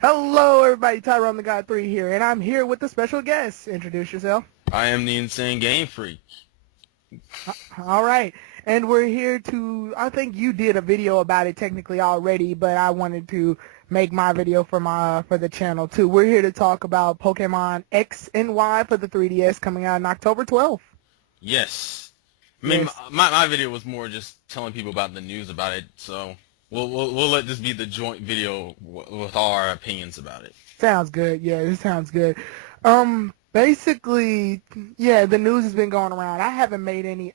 Hello, everybody. Tyrone the God 3 here, and I'm here with a special guest. Introduce yourself. I am the Insane Game Freak. All right. And we're here to, I think you did a video about it technically already, but I wanted to make my video for the channel too. We're here to talk about Pokemon X and Y for the 3DS coming out on October 12th. Yes. I mean, Yes. my video was more just telling people about the news about it, so we'll let this be the joint video with all our opinions about it. Sounds good. Yeah, this sounds good. Basically, yeah, the news has been going around. I haven't made any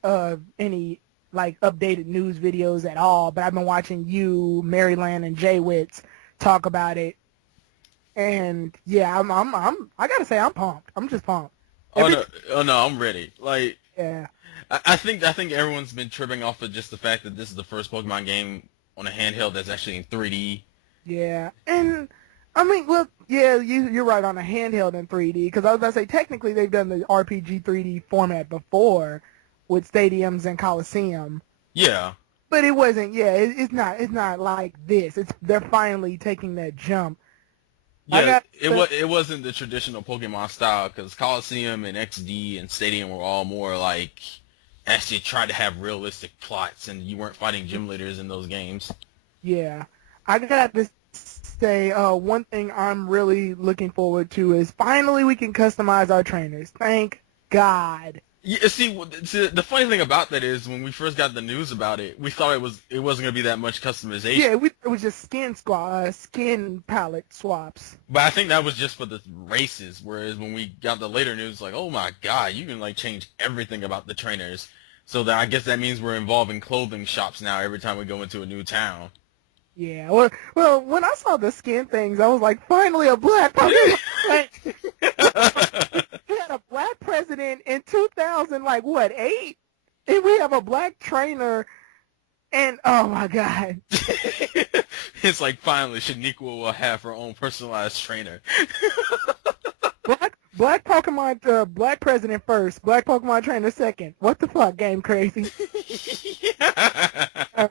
like updated news videos at all, but I've been watching you, Maryland, and Jay Witz talk about it. And yeah, I gotta say I'm pumped. I'm just pumped. Oh no, I'm ready. Like, Yeah. I think everyone's been tripping off of just the fact that this is the first Pokemon game on a handheld that's actually in 3D. Yeah, and I mean, well, yeah, you're right on a handheld in 3D, because I was about to say technically they've done the RPG 3D format before with stadiums and Coliseum, Yeah. but it wasn't. Yeah, it's not like this. They're finally taking that jump. Yeah, it wasn't the traditional Pokemon style, because Coliseum and XD and Stadium were all more like actually tried to have realistic plots, and you weren't fighting gym leaders in those games. Yeah, I got to say one thing I'm really looking forward to is finally we can customize our trainers. Thank God. Yeah, see, the funny thing about that is when we first got the news about it, we thought it wasn't gonna be that much customization. Yeah, it was just skin palette swaps. But I think that was just for the races, whereas when we got the later news, like, oh my god, you can like change everything about the trainers. So that I guess that means we're involved in clothing shops now every time we go into a new town. Yeah, well, when I saw the skin things, I was like, finally a black Pokemon. We had a black president in 2000, like what, 8? And we have a black trainer, and oh my god. It's like finally Shaniqua will have her own personalized trainer. Black Pokemon, black president first, black Pokemon trainer second. What the fuck, Game Crazy?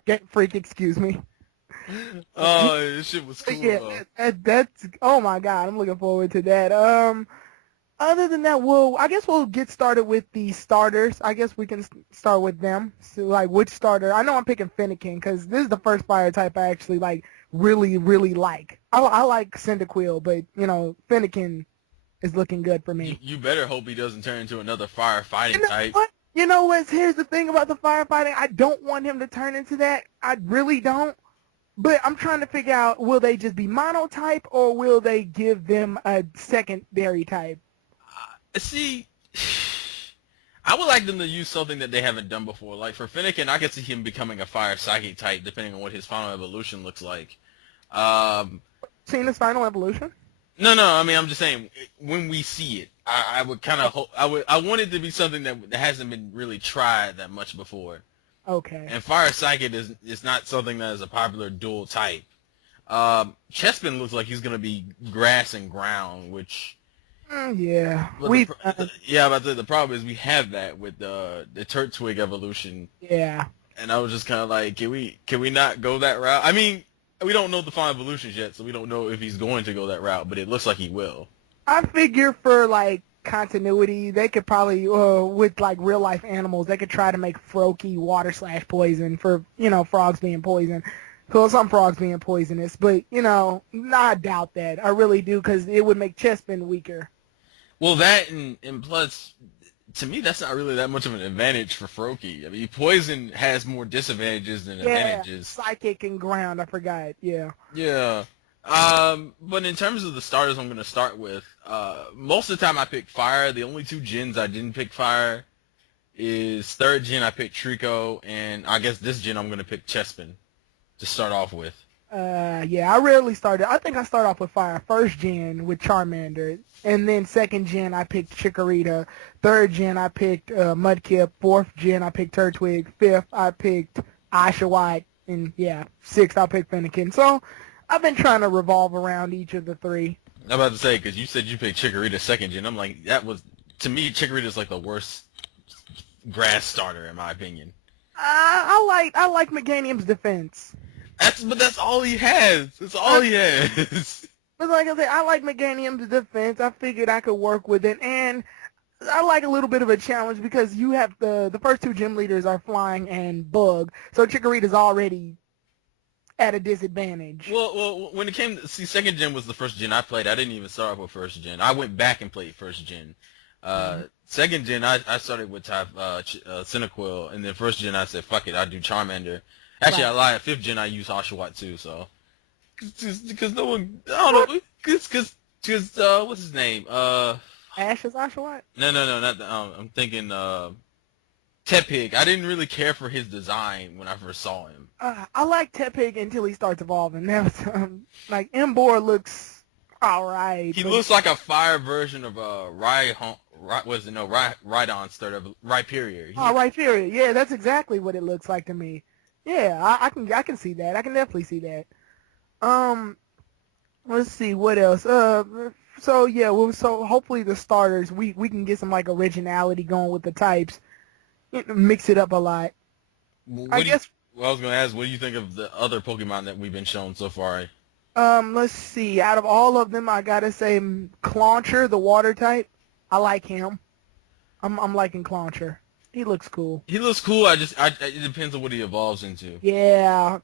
Game Freak, excuse me. Oh, this shit was cool. Yeah, that's oh my god, I'm looking forward to that. Other than that, I guess we'll get started with the starters. I guess we can start with them. So, like, which starter? I know I'm picking Fennekin because this is the first fire type I actually like, really, really like. I like Cyndaquil, but you know, Fennekin is looking good for me. You better hope he doesn't turn into another firefighting type. What? You know what? Here's the thing about the firefighting. I don't want him to turn into that. I really don't. But I'm trying to figure out, will they just be monotype or will they give them a secondary type? See, I would like them to use something that they haven't done before. Like for Fennekin, I could see him becoming a fire psychic type, depending on what his final evolution looks like. Seen his final evolution? No, I mean I'm just saying when we see it, I would kind of hope I want it to be something that hasn't been really tried that much before. Okay. And fire psychic is not something that is a popular dual type. Chespin looks like he's gonna be grass and ground, which. Yeah. But the problem is we have that with the Turtwig evolution. Yeah. And I was just kind of like, can we not go that route? I mean, we don't know the final evolutions yet, so we don't know if he's going to go that route, but it looks like he will. I figure for, like, continuity, they could probably, with, like, real-life animals, they could try to make Froakie water/poison for, you know, frogs being poison. So some frogs being poisonous, but, you know, I doubt that. I really do, because it would make Chespin weaker. Well, that and plus, to me, that's not really that much of an advantage for Froakie. I mean, poison has more disadvantages than advantages. Psychic and ground, I forgot, yeah. Yeah. But in terms of the starters I'm going to start with, most of the time I pick fire. The only 2 gens I didn't pick fire is 3rd gen I picked Trico, and I guess this gen I'm going to pick Chespin to start off with. Yeah, I rarely started. I think I start off with fire. 1st gen with Charmander, and then 2nd gen I picked Chikorita. 3rd gen I picked Mudkip. 4th gen I picked Turtwig. 5th I picked Oshawott, and yeah, 6th I picked Fennekin. So I've been trying to revolve around each of the 3. I'm about to say, because you said you picked Chikorita 2nd gen. I'm like, to me, Chikorita's like the worst grass starter in my opinion. I like Meganium's defense. But that's all he has. That's all he has. But like I said, I like Meganium's defense. I figured I could work with it, and I like a little bit of a challenge because you have the first two gym leaders are Flying and Bug, so Chikorita's already at a disadvantage. Well, when it came to, see, second gen was the first gen I played. I didn't even start off with first gen. I went back and played first gen. Second gen, I started with type Cyndaquil, and then first gen I said, fuck it, I'll do Charmander. Actually, Right. I lied. Fifth gen I used Oshawott too, so. Because no one, I don't know, because, what's his name? Ash is Oshawott? No, not the, I'm thinking, Tepig. I didn't really care for his design when I first saw him. I like Tepig until he starts evolving. That was, like, Emboar looks alright. He looks like a fire version of Rhydon instead of Rhyperior. Rhyperior. Yeah, that's exactly what it looks like to me. Yeah, I can see that. I can definitely see that. Let's see what else. So yeah, well, so hopefully the starters we can get some like originality going with the types, mix it up a lot. I guess. Well, I was going to ask, what do you think of the other Pokemon that we've been shown so far? Let's see. Out of all of them, I gotta say Clauncher, the water type. I like him. I'm liking Clauncher. He looks cool. He looks cool. It depends on what he evolves into. Yeah,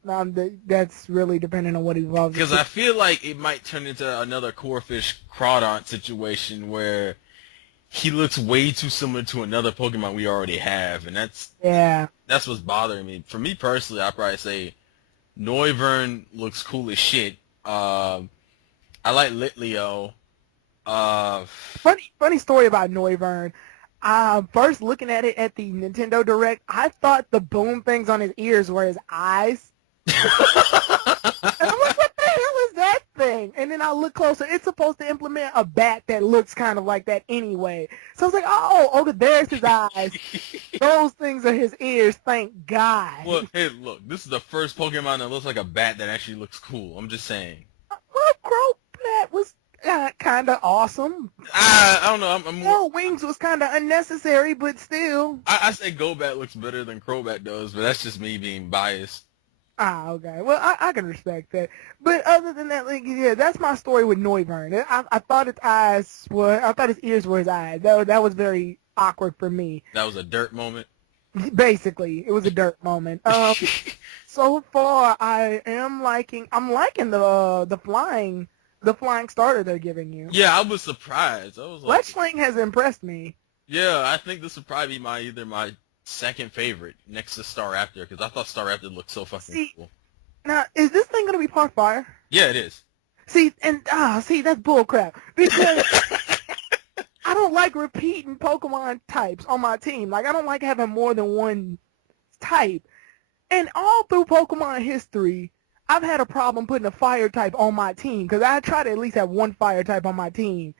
that's really depending on what he evolves into. Because I feel like it might turn into another Corphish Crawdont situation where he looks way too similar to another Pokemon we already have, and that's what's bothering me. For me personally, I'd probably say Noivern looks cool as shit. I like Litleo. Funny story about Noivern. First looking at it at the Nintendo Direct, I thought the boom things on his ears were his eyes. And I'm like, what the hell is that thing? And then I look closer. It's supposed to implement a bat that looks kind of like that anyway. So I was like, oh, there's his eyes. Those things are his ears, thank God. Well, hey, look, this is the first Pokemon that looks like a bat that actually looks cool. I'm just saying. Well, Crobat was kind of awesome. I don't know. I'm more... Wings was kind of unnecessary, but still. I say Golbat looks better than Crobat does, but that's just me being biased. Okay. Well, I can respect that. But other than that, like, yeah, that's my story with Noivern. I thought his ears were his eyes. That was very awkward for me. That was a dirt moment. Basically, it was a dirt moment. So far, I'm liking the flying starter they're giving you. Yeah, I was surprised. I was like, Fletchling has impressed me. Yeah, I think this would probably be either my second favorite next to Staraptor, because I thought Staraptor looked so fucking cool. Now, is this thing gonna be part fire? Yeah, it is. See, that's bullcrap. Because I don't like repeating Pokemon types on my team. Like, I don't like having more than one type. And all through Pokemon history, I've had a problem putting a fire type on my team, because I try to at least have one fire type on my team.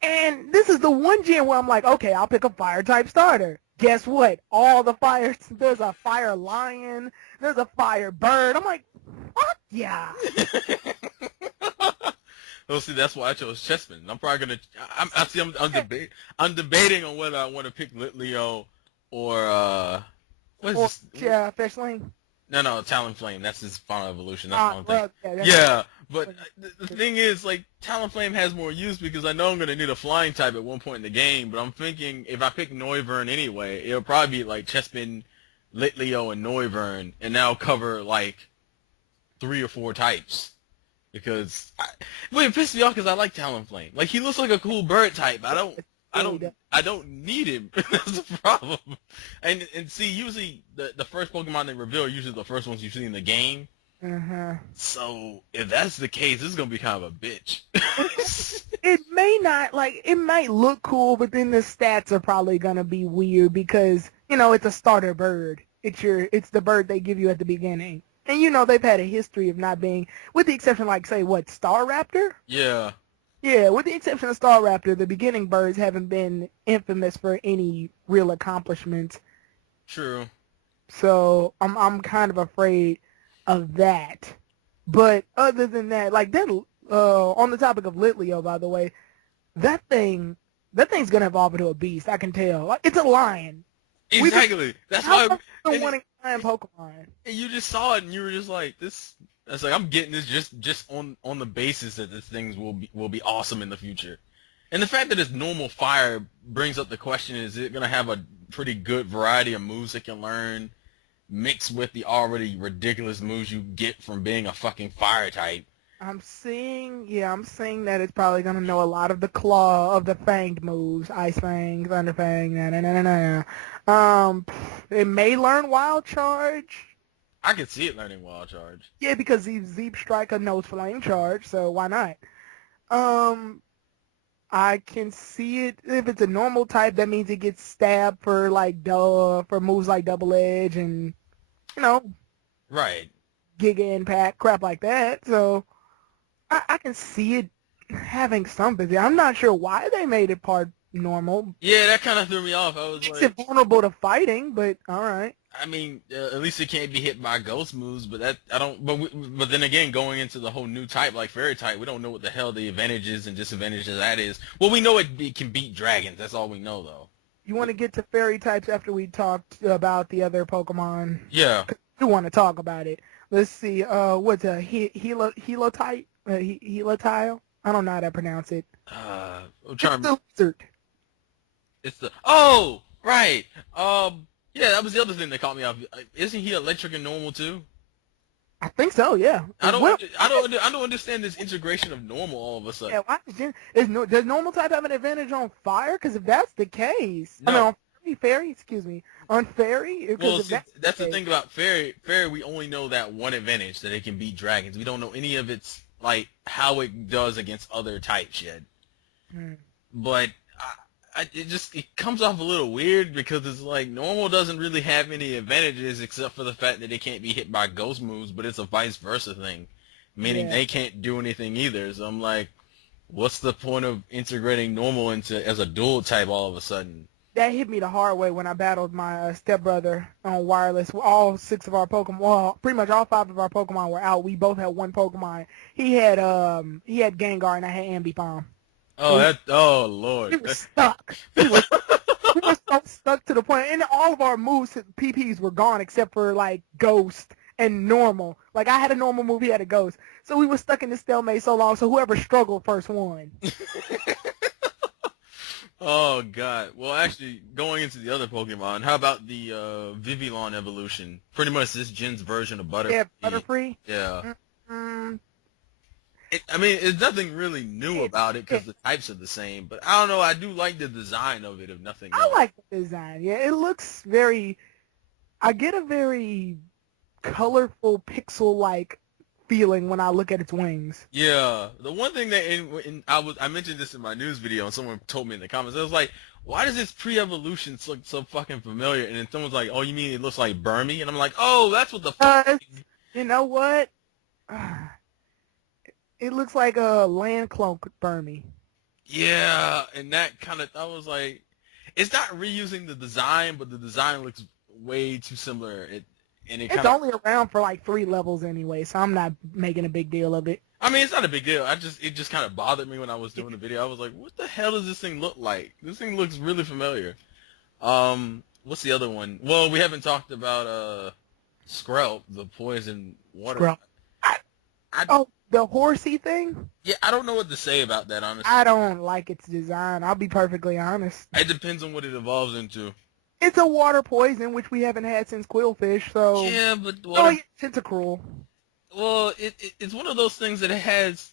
And this is the one gen where I'm like, okay, I'll pick a fire type starter. Guess what? All the fires, there's a fire lion, there's a fire bird. I'm like, fuck yeah. Well, see, that's why I chose Chessman. I'm probably gonna. I'm debating on whether I want to pick Litleo or Fetchling. No, Talonflame. That's his final evolution. That's the one thing. Yeah, but the thing is, like, Talonflame has more use because I know I'm gonna need a flying type at one point in the game. But I'm thinking if I pick Noivern anyway, it'll probably be like Chespin, Litleo, and Noivern, and that'll cover like 3 or 4 types. Because it pissed me off because I like Talonflame. Like, he looks like a cool bird type. I don't need him. That's the problem. And see, usually the first Pokemon they reveal are usually the first ones you see in the game. So if that's the case, this is gonna be kind of a bitch. It might look cool, but then the stats are probably gonna be weird because it's a starter bird. It's the bird they give you at the beginning, and they've had a history of not being, with the exception Staraptor. Yeah. Yeah, with the exception of Staraptor, the beginning birds haven't been infamous for any real accomplishments. True. So I'm kind of afraid of that. But other than that, like that, on the topic of Litleo, by the way, that thing's gonna evolve into a beast. I can tell. Like, it's a lion. Exactly. That's why I'm wanting lion Pokemon. And you just saw it, and you were just like, "This It's like I'm getting this just on the basis that this thing will be awesome in the future. And the fact that it's normal fire brings up the question: is it gonna have a pretty good variety of moves it can learn, mixed with the already ridiculous moves you get from being a fucking fire type? I'm seeing that it's probably gonna know a lot of the claw of the fanged moves, Ice Fang, Thunder Fang, it may learn Wild Charge. I could see it learning Wild Charge. Yeah, because Zeep Striker knows Flame Charge, so why not? I can see it if it's a normal type. That means it gets stabbed for for moves like Double Edge and Right. Giga Impact, crap like that. So I can see it having something. I'm not sure why they made it part normal. Yeah, that kind of threw me off. I was Makes like, it vulnerable to fighting, but all right. I mean, at least it can't be hit by ghost moves, but that I don't. But then again, going into the whole new type like fairy type, we don't know what the hell the advantages and disadvantages of that is. Well, we know it can beat dragons. That's all we know, though. You want to get to fairy types after we talked about the other Pokemon? Yeah. We want to talk about it. Let's see. What's a Helotite? Helotile? I don't know how to pronounce it. I'm trying It's the lizard. It's the right. Yeah, that was the other thing that caught me off. Isn't he electric and normal too? I think so. Yeah. I Well, don't understand this integration of normal all of a sudden. yeah. Does normal type have an advantage on fire? Because if that's the case, No. I mean, on fairy. Excuse me. On fairy. Well, see, that's the thing about fairy. Fairy, we only know that one advantage, that it can beat dragons. We don't know any of its like how it does against other types yet. But it comes off a little weird because it's like normal doesn't really have any advantages except for the fact that it can't be hit by ghost moves, but it's a vice versa thing, meaning they can't do anything either. So I'm like, what's the point of integrating normal into as a dual type all of a sudden? That hit me the hard way when I battled my stepbrother on wireless. All 6 of our Pokemon, well, pretty much all 5 of our Pokemon were out. We both had one Pokemon. He had Gengar and I had Ambipom. Oh Lord. We were stuck. We were so stuck to the point, and all of our moves, PPs were gone except for like Ghost and Normal. Like I had a normal move, he had a Ghost. So we were stuck in this stalemate so long. So whoever struggled first won. Oh God. Well, actually, going into the other Pokemon, how about the Vivillon evolution? Pretty much this gen's version of Butterfree. Yeah, Butterfree. Yeah. I mean, there's nothing really new about it because the types are the same. But I don't know. I do like the design of it, if nothing else. I like the design. Yeah, it looks very. I get a very colorful pixel-like feeling when I look at its wings. Yeah, the one thing that I mentioned this in my news video, and someone told me in the comments, I was like, why does this pre-evolution look so fucking familiar? And then someone's like, oh, you mean it looks like Burmy? And I'm like, oh, that's what the fuck. You know what? It looks like a land clone Burmy. Yeah, and that kind of, I was like, it's not reusing the design, but the design looks way too similar. It's only around for like 3 levels anyway, so I'm not making a big deal of it. I mean, it's not a big deal. It just kind of bothered me when I was doing the video. I was like, what the hell does this thing look like? This thing looks really familiar. What's the other one? Well, we haven't talked about Skrelp, the poison water. Skrelp. The horsey thing? Yeah, I don't know what to say about that, honestly. I don't like its design. I'll be perfectly honest. It depends on what it evolves into. It's a water poison, which we haven't had since Quillfish, so... Yeah, but... it's a cruel. Well, it's one of those things that it has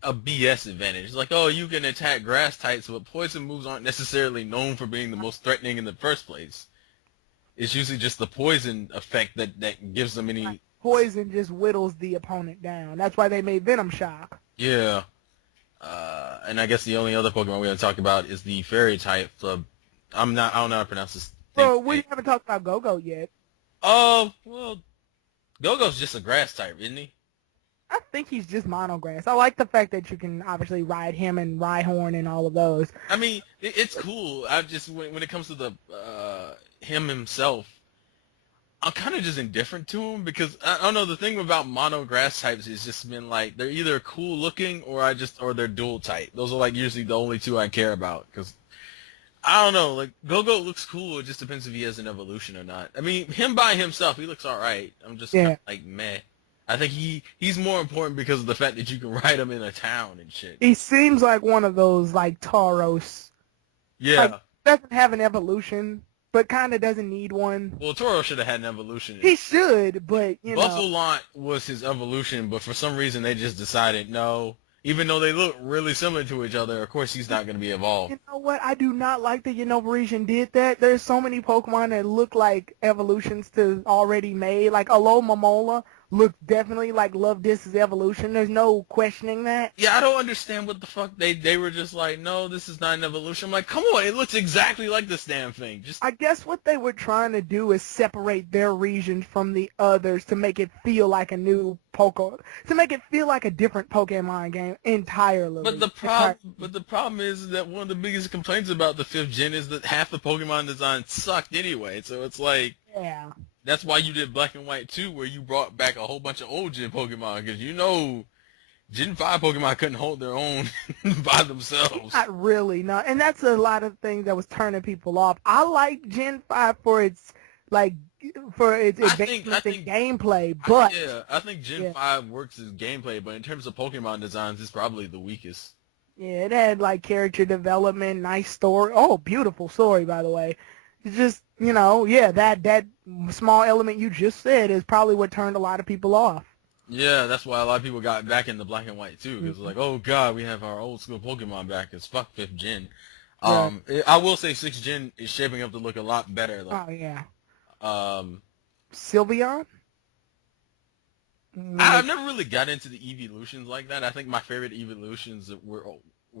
a BS advantage. Like, oh, you can attack grass types, but poison moves aren't necessarily known for being the most threatening in the first place. It's usually just the poison effect that gives them any... Poison just whittles the opponent down. That's why they made Venom Shock. Yeah. And I guess the only other Pokemon we haven't talked about is the Fairy type. I don't know how to pronounce this. Bro, we haven't talked about Go-Go yet. Oh, well, Go-Go's just a grass type, isn't he? I think he's just monograss. I like the fact that you can obviously ride him and Rhyhorn and all of those. I mean, it's cool. I just when it comes to the him himself, I'm kind of just indifferent to him because I don't know. The thing about monograss types is just been like they're either cool looking or they're dual type. Those are like usually the only two I care about because I don't know. Like Go-Go looks cool. It just depends if he has an evolution or not. I mean, him by himself, he looks all right. I'm just kinda like meh. I think he's more important because of the fact that you can ride him in a town and shit. He seems like one of those like Tauros. Like Yeah. doesn't have an evolution, but kind of doesn't need one. Well, Toro should have had an evolution. He should, but you know. Buffalont was his evolution, but for some reason they just decided no. Even though they look really similar to each other, of course he's not going to be evolved. You know what? I do not like that Unova region did that. There's so many Pokemon that look like evolutions to already made. Like Alomomola looks definitely like Luvdis's evolution. There's no questioning that. Yeah, I don't understand what the fuck they were just like, no, this is not an evolution. I'm like, come on, it looks exactly like this damn thing. Just I guess what they were trying to do is separate their region from the others to make it feel like a new Pokemon, to make it feel like a different Pokemon game entirely. But the problem is that one of the biggest complaints about the 5th gen is that half the Pokemon design sucked anyway. So it's like, yeah. That's why you did Black and White 2, where you brought back a whole bunch of old gen Pokemon, because you know Gen 5 Pokemon couldn't hold their own by themselves. Not really, no. And that's a lot of things that was turning people off. I like Gen 5 for its advancements in gameplay, but I think Gen 5 works as gameplay, but in terms of Pokemon designs, it's probably the weakest. Yeah, it had like character development, nice story. Oh, beautiful story, by the way. It's just, you know, yeah, that small element you just said is probably what turned a lot of people off. Yeah, that's why a lot of people got back into Black and White too, because like, oh god, we have our old school Pokemon back. It's fuck 5th gen. I will say 6th gen is shaping up to look a lot better. Like, oh yeah. Sylveon? I've never really got into the evolutions like that. I think my favorite evolutions were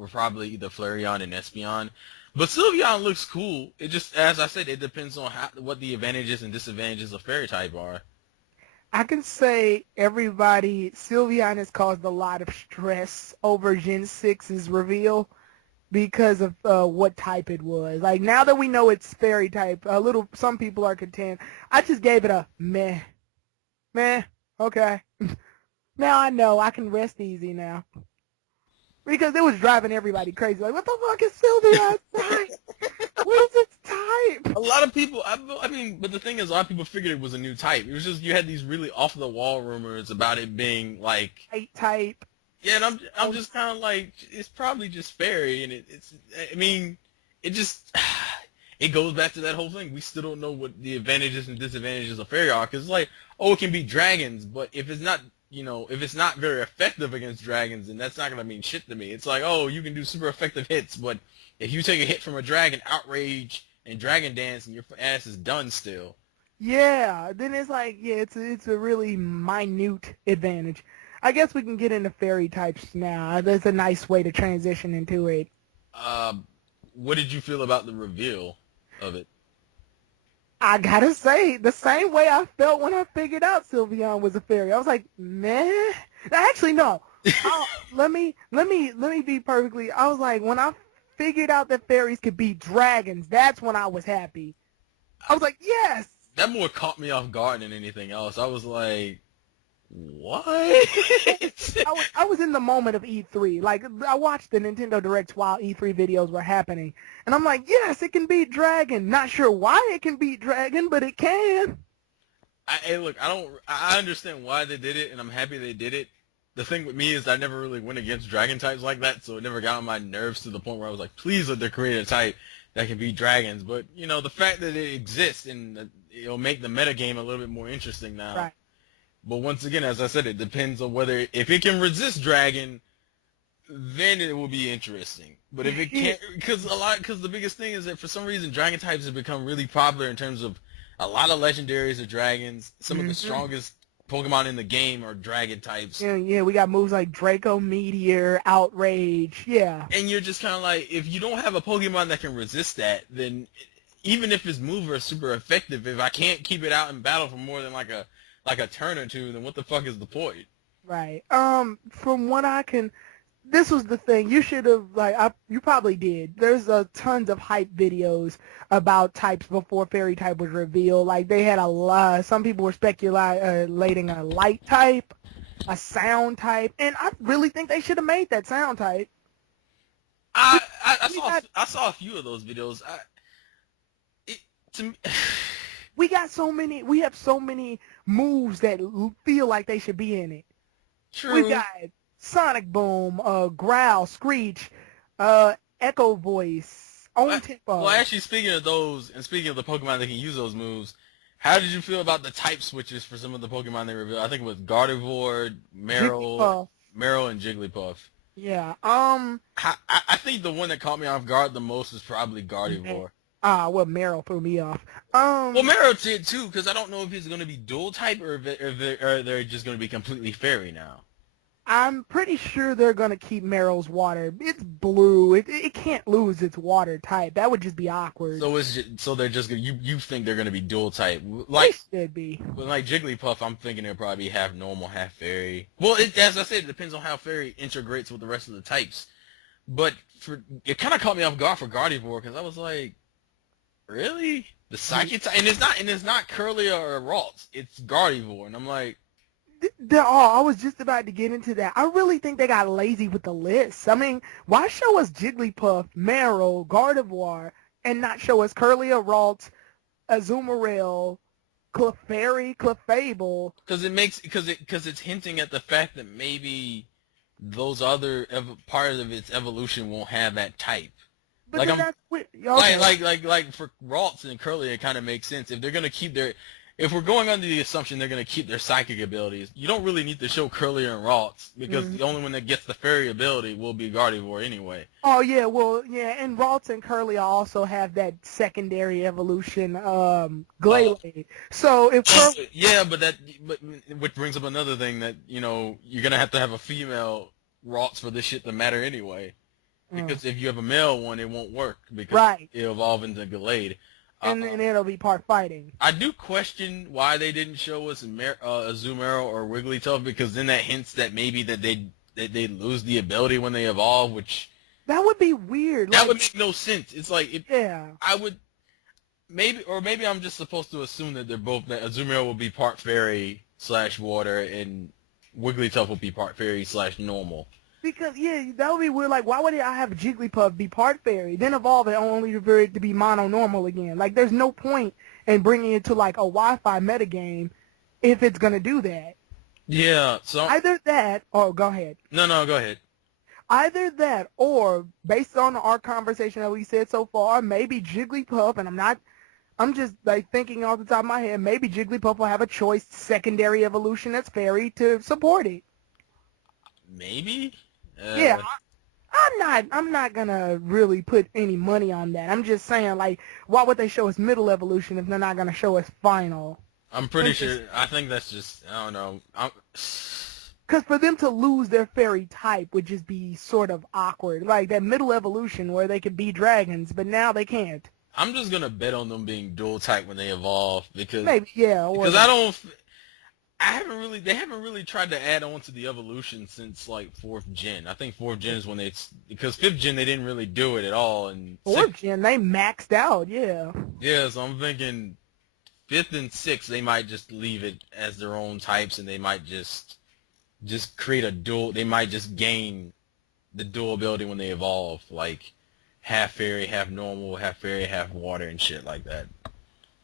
probably either Flareon and Espeon. But Sylveon looks cool. It just, as I said, it depends on what the advantages and disadvantages of Fairy type are. I can say Sylveon has caused a lot of stress over Gen 6's reveal because of what type it was. Like, now that we know it's Fairy type, some people are content. I just gave it a meh. Meh, okay. Now I know I can rest easy now. Because it was driving everybody crazy. Like, what the fuck is Sylveon's type? What is its type? A lot of people, I mean, but the thing is, a lot of people figured it was a new type. It was just, you had these really off-the-wall rumors about it being, like... type. Yeah, and I'm just kind of like, it's probably just fairy, and it just... It goes back to that whole thing. We still don't know what the advantages and disadvantages of fairy are, because it's like, oh, it can be dragons, but if it's not... if it's not very effective against dragons, then that's not going to mean shit to me. It's like, oh, you can do super effective hits, but if you take a hit from a dragon, Outrage and Dragon Dance, and your ass is done still. Yeah, then it's like, yeah, it's a really minute advantage. I guess we can get into fairy types now. That's a nice way to transition into it. What did you feel about the reveal of it? I gotta say, the same way I felt when I figured out Sylveon was a fairy. I was like, meh. Actually, no. Let me be perfectly. I was like, when I figured out that fairies could be dragons, that's when I was happy. I was like, yes. That more caught me off guard than anything else. I was like, what? I was in the moment of E3. Like, I watched the Nintendo Directs while E3 videos were happening. And I'm like, yes, it can beat Dragon. Not sure why it can beat Dragon, but it can. Hey, look, I understand why they did it, and I'm happy they did it. The thing with me is I never really went against Dragon types like that, so it never got on my nerves to the point where I was like, please let them create a type that can beat dragons. But, the fact that it exists, and it'll make the metagame a little bit more interesting now. Right. But once again, as I said, it depends on if it can resist dragon, then it will be interesting. But if it can't, because the biggest thing is that for some reason dragon types have become really popular in terms of a lot of legendaries are dragons. Some of the strongest Pokemon in the game are dragon types. Yeah, we got moves like Draco Meteor, Outrage, yeah. And you're just kind of like, if you don't have a Pokemon that can resist that, then even if its moves are super effective, if I can't keep it out in battle for more than like a turn or two, then what the fuck is the point? Right. From what I can, this was the thing. You should have, you probably did. There's tons of hype videos about types before fairy type was revealed. Like, they had a lot, some people were speculating a light type, a sound type, and I really think they should have made that sound type. I saw a few of those videos. To me... We have so many moves that feel like they should be in it. We've True. got Sonic Boom, Growl, Screech, Echo Voice, Own Tempo. Well, actually, speaking of those, and speaking of the Pokemon that can use those moves, how did you feel about the type switches for some of the Pokemon they revealed? I think it was Gardevoir, Jigglypuff. Meryl, and Jigglypuff. Yeah. I think the one that caught me off guard the most was probably Gardevoir. Well, Meryl threw me off. Well, Meryl did too, because I don't know if he's going to be dual type or if they're just going to be completely fairy now. I'm pretty sure they're gonna keep Meryl's water. It's blue. It can't lose its water type. That would just be awkward. So they're just gonna, you think they're going to be dual type They should be. like Jigglypuff? I'm thinking it'll probably be half normal, half fairy. Well, as I said, it depends on how fairy integrates with the rest of the types. But it kind of caught me off guard for Gardevoir because I was like, really? The psychic type? And it's not Curlia or Ralts. It's Gardevoir, and I'm like. I was just about to get into that. I really think they got lazy with the list. I mean, why show us Jigglypuff, Meryl, Gardevoir, and not show us Curlia, Ralts, Azumarill, Clefable? Because it's hinting at the fact that maybe those other part of its evolution won't have that type. But like then that's okay. like for Ralts and Curly, it kind of makes sense if they're gonna keep their. If we're going under the assumption they're going to keep their psychic abilities, you don't really need to show Curlier and Ralts because the only one that gets the fairy ability will be Gardevoir anyway. Oh yeah, well yeah, and Ralts and Curly also have that secondary evolution, Glaylade. So if but which brings up another thing that you're going to have a female Ralts for this shit to matter anyway, because if you have a male one, it won't work because it'll evolve into Glaylade. And then it'll be part fighting. I do question why they didn't show us Azumarill or Wigglytuff, because then that hints that maybe that they lose the ability when they evolve, which that would be weird. That would make no sense. It's like yeah. I would maybe I'm just supposed to assume that that Azumarill will be part fairy / water and Wigglytuff will be part fairy / normal. Because, yeah, that would be weird. Like, why would I have Jigglypuff be part fairy, then evolve it only for it to be mono-normal again? Like, there's no point in bringing it to, like, a Wi-Fi metagame if it's going to do that. Yeah, so... Either that, or go ahead. No, go ahead. Either that, or, based on our conversation that we said so far, maybe Jigglypuff, and I'm just, like, thinking off the top of my head, maybe Jigglypuff will have a choice secondary evolution that's fairy to support it. Maybe? Yeah, I'm not gonna really put any money on that. I'm just saying, like, why would they show us middle evolution if they're not gonna show us final? I'm pretty sure. I think that's just. I don't know. Because for them to lose their fairy type would just be sort of awkward. Like that middle evolution where they could be dragons, but now they can't. I'm just gonna bet on them being dual type when they evolve because maybe because they haven't really tried to add on to the evolution since like 4th gen. I think 4th gen is when because 5th gen they didn't really do it at all, and 4th gen they maxed out, yeah. Yeah, so I'm thinking 5th and 6th they might just leave it as their own types, and they might just create a dual. They might just gain the dual ability when they evolve, like half fairy, half normal, half fairy, half water, and shit like that.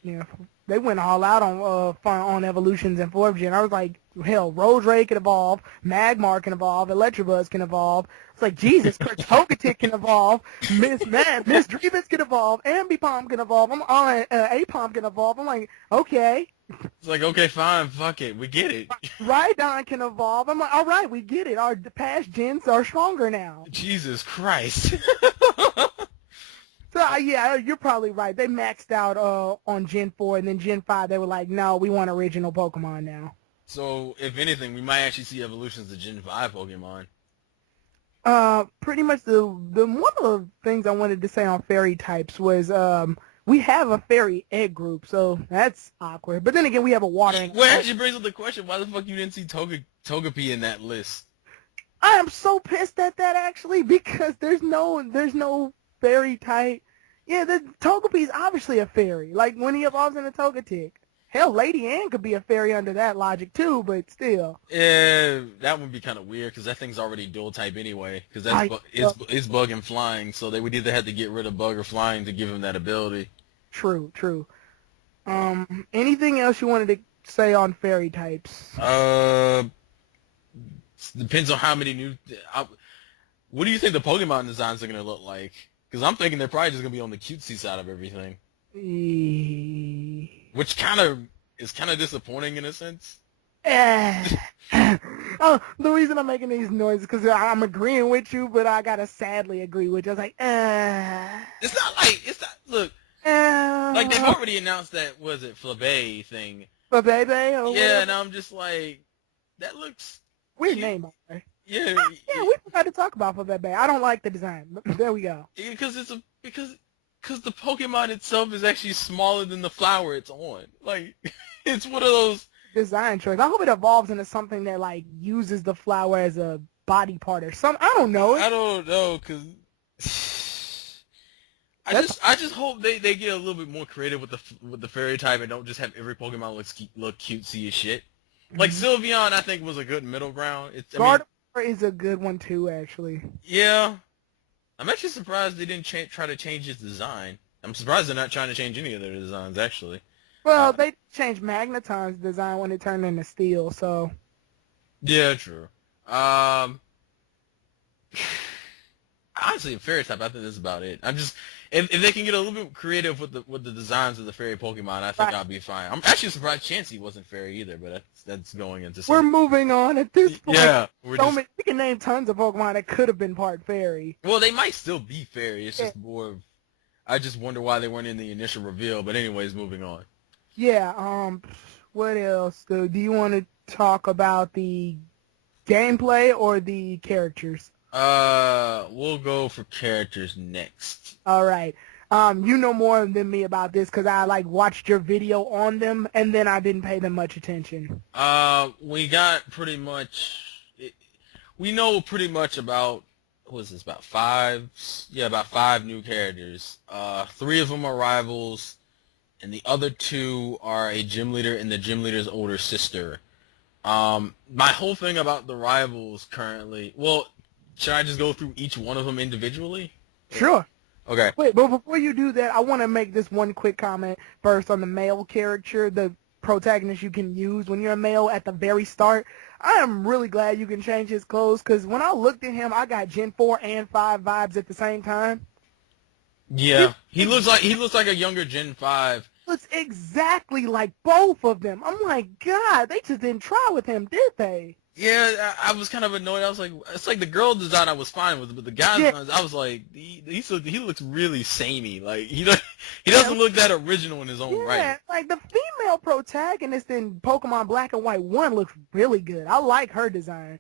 Yeah. They went all out on evolutions in 4th gen. I was like, hell, Roserade can evolve, Magmar can evolve, Electabuzz can evolve. It's like, Jesus, Togetic can evolve, Miss Dreamus can evolve, Ambipom can evolve, Apom can evolve. I'm like, okay. It's like, okay, fine, fuck it, we get it. Rhydon can evolve. I'm like, all right, we get it. Our past gens are stronger now. Jesus Christ. So, yeah, you're probably right. They maxed out on Gen 4, and then Gen 5, they were like, no, we want original Pokemon now. So, if anything, we might actually see evolutions of Gen 5 Pokemon. Pretty much the one of the things I wanted to say on fairy types was we have a fairy egg group, so that's awkward. But then again, we have a water. Well, actually brings up the question, why the fuck you didn't see Togepi in that list? I am so pissed at that, actually, because there's no fairy type. Yeah, the Togepi is obviously a fairy. Like, when he evolves into Togetic. Hell, Lady Anne could be a fairy under that logic, too, but still. Yeah, that would be kind of weird, because that thing's already dual type anyway. Because it's bug and flying, so they would either have to get rid of bug or flying to give him that ability. True. Anything else you wanted to say on fairy types? Depends on how many new. What do you think the Pokemon designs are gonna look like? Because I'm thinking they're probably just gonna be on the cutesy side of everything, which is kind of disappointing in a sense. Oh, the reason I'm making these noises because I'm agreeing with you, but I gotta sadly agree with you. I was like, It's not. Look, like they've already announced that Flabé thing. Flabé, yeah, and I'm just like, that looks weird cute. name, by the way. Yeah, yeah, we forgot to talk about Flabé. I don't like the design. There we go. Because because the Pokemon itself is actually smaller than the flower it's on. Like, it's one of those design choice. I hope it evolves into something that like uses the flower as a body part or something. I don't know. I don't know, because I just hope they get a little bit more creative with the fairy type and don't just have every Pokemon look cutesy as shit. Like Sylveon, I think was a good middle ground. Gardevoir is a good one too, actually. Yeah, I'm actually surprised they didn't try to change its design. I'm surprised they're not trying to change any of their designs actually. Well, they changed Magneton's design when it turned into Steel, so. Yeah, true. Honestly, fairy type, I think that's about it. I'm just if they can get a little bit creative with the designs of the fairy Pokemon, I think I'll be fine. I'm actually surprised Chansey wasn't fairy either, but that's going into We're moving on at this point. Yeah, we can name tons of Pokemon that could have been part fairy. Well, they might still be fairy. It's just more of I just wonder why they weren't in the initial reveal. But anyways, moving on. Yeah. What else? Do you want to talk about the gameplay or the characters? We'll go for characters next. All right. You know more than me about this because I watched your video on them and then I didn't pay them much attention. We got pretty much. We know pretty much about. What was this? About 5? Yeah, about 5 new characters. 3 of them are rivals, and the other 2 are a gym leader and the gym leader's older sister. My whole thing about the rivals currently. Well, should I just go through each one of them individually? Sure. Okay. Wait, but before you do that, I want to make this one quick comment first on the male character, the protagonist you can use when you're a male at the very start. I am really glad you can change his clothes because when I looked at him, I got Gen 4 and 5 vibes at the same time. Yeah, he looks like a younger Gen 5. Looks exactly like both of them. I'm like, God, they just didn't try with him, did they? Yeah, I was kind of annoyed. I was like, it's like the girl design I was fine with, but the guy design, I was like, he looks really samey. Like he doesn't look that original in his own right. Yeah, like the female protagonist in Pokemon Black and White 1 looks really good. I like her design.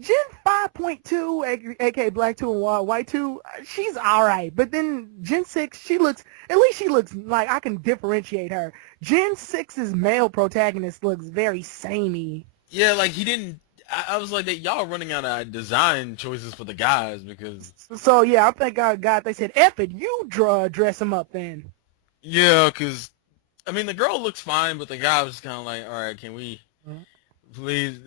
Gen 5.2, aka Black 2 and White 2, she's alright. But then Gen 6, she looks like I can differentiate her. Gen 6's male protagonist looks very samey. Yeah, like he didn't. I was like, y'all running out of design choices for the guys because. So yeah, I think God they said, F it, you dress him up then. Yeah, because I mean the girl looks fine, but the guy was just kind of like, all right, can we please?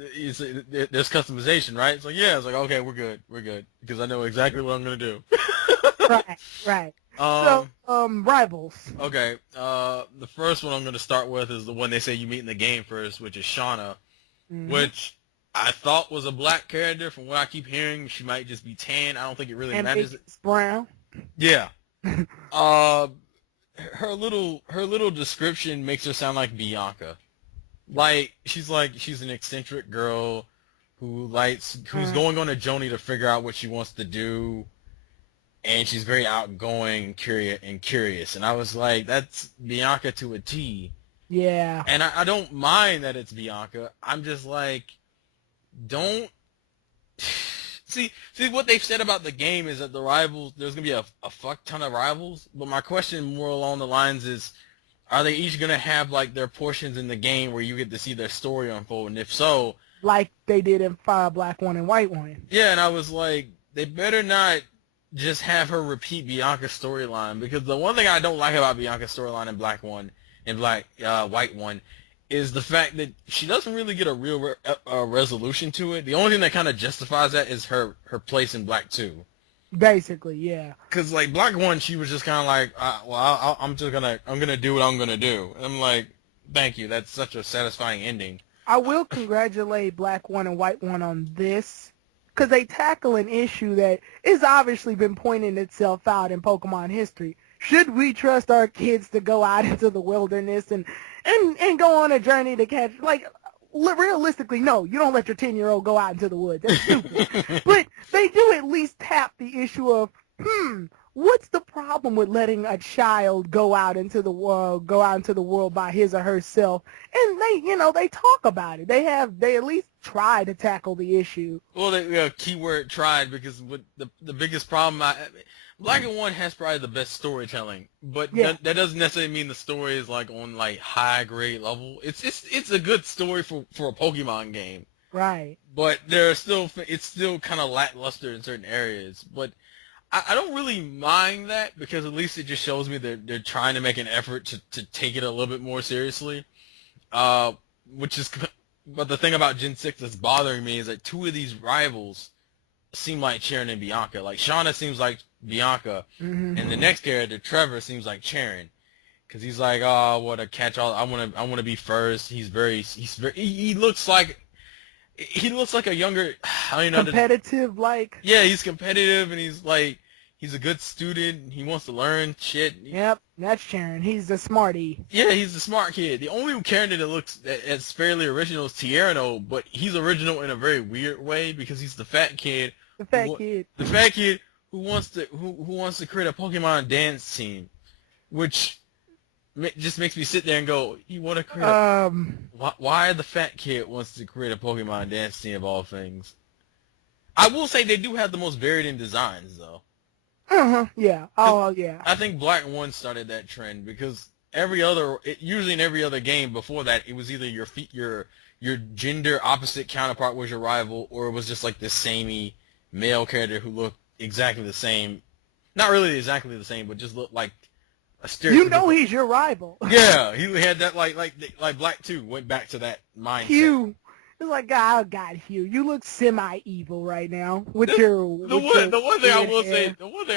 There's customization, right? So yeah, it's like okay, we're good because I know exactly what I'm gonna do. Right. So rivals. Okay. The first one I'm gonna start with is the one they say you meet in the game first, which is Shauna. Mm-hmm. Which I thought was a black character. From what I keep hearing, she might just be tan. I don't think it really matters. It's brown. Yeah. Her little description makes her sound like Bianca. She's an eccentric girl who's going on a journey to figure out what she wants to do, and she's very outgoing and curious. And I was like, that's Bianca to a T. Yeah. And I don't mind that it's Bianca. I'm just like, don't... See, what they've said about the game is that the rivals, there's going to be a fuck ton of rivals. But my question more along the lines is, are they each going to have, their portions in the game where you get to see their story unfold? And if so... Like they did in Black 1 and White 1. Yeah, and I was like, they better not just have her repeat Bianca's storyline. Because the one thing I don't like about Bianca's storyline in Black 1... in White 1 is the fact that she doesn't really get a real resolution to it. The only thing that kind of justifies that is her place in Black 2. Basically, yeah. Because Black 1, she was just kind of like, I'm gonna do what I'm gonna do. And I'm like, Thank you. That's such a satisfying ending. I will congratulate Black One and White One on this, because they tackle an issue that has obviously been pointing itself out in Pokemon history. Should we trust our kids to go out into the wilderness and go on a journey to catch, like, realistically, no, you don't let your 10-year-old go out into the woods. That's stupid. But they do at least tap the issue of, what's the problem with letting a child go out into the world by his or herself? And they talk about it. They at least try to tackle the issue. Well, keyword tried, because with the biggest problem, Black and White has probably the best storytelling, but that doesn't necessarily mean the story is like on like high grade level. It's a good story for a Pokemon game, right? But it's still kind of lackluster in certain areas. But I don't really mind that, because at least it just shows me that they're trying to make an effort to take it a little bit more seriously. But the thing about Gen 6 that's bothering me is that two of these rivals seem like Charon and Bianca. Like, Shauna seems like Bianca, and the next character, Trevor, seems like Charon, because he's like, oh, what a catch-all. I want to be first. He looks like a younger, I don't know, competitive, like. Yeah, he's competitive, and he's a good student. He wants to learn shit. Yep, that's Charon. He's the smarty. Yeah, he's the smart kid. The only character that looks as fairly original is Tierno, but he's original in a very weird way, because he's the fat kid. The fat kid who wants to create a Pokemon dance team, which just makes me sit there and go, you want to create why the fat kid wants to create a Pokemon dance team of all things? I will say they do have the most varied in designs, though. Yeah. Oh, yeah. I think Black One started that trend, because usually in every other game before that, it was either your gender opposite counterpart was your rival, or it was just like this samey male character who looked exactly the same. Not really exactly the same, but just looked like a stereotypical. He's your rival. Yeah, he had that like Black 2 went back to that mindset. Hugh. It's like, oh God, Hugh, you look semi-evil right now with the one thing I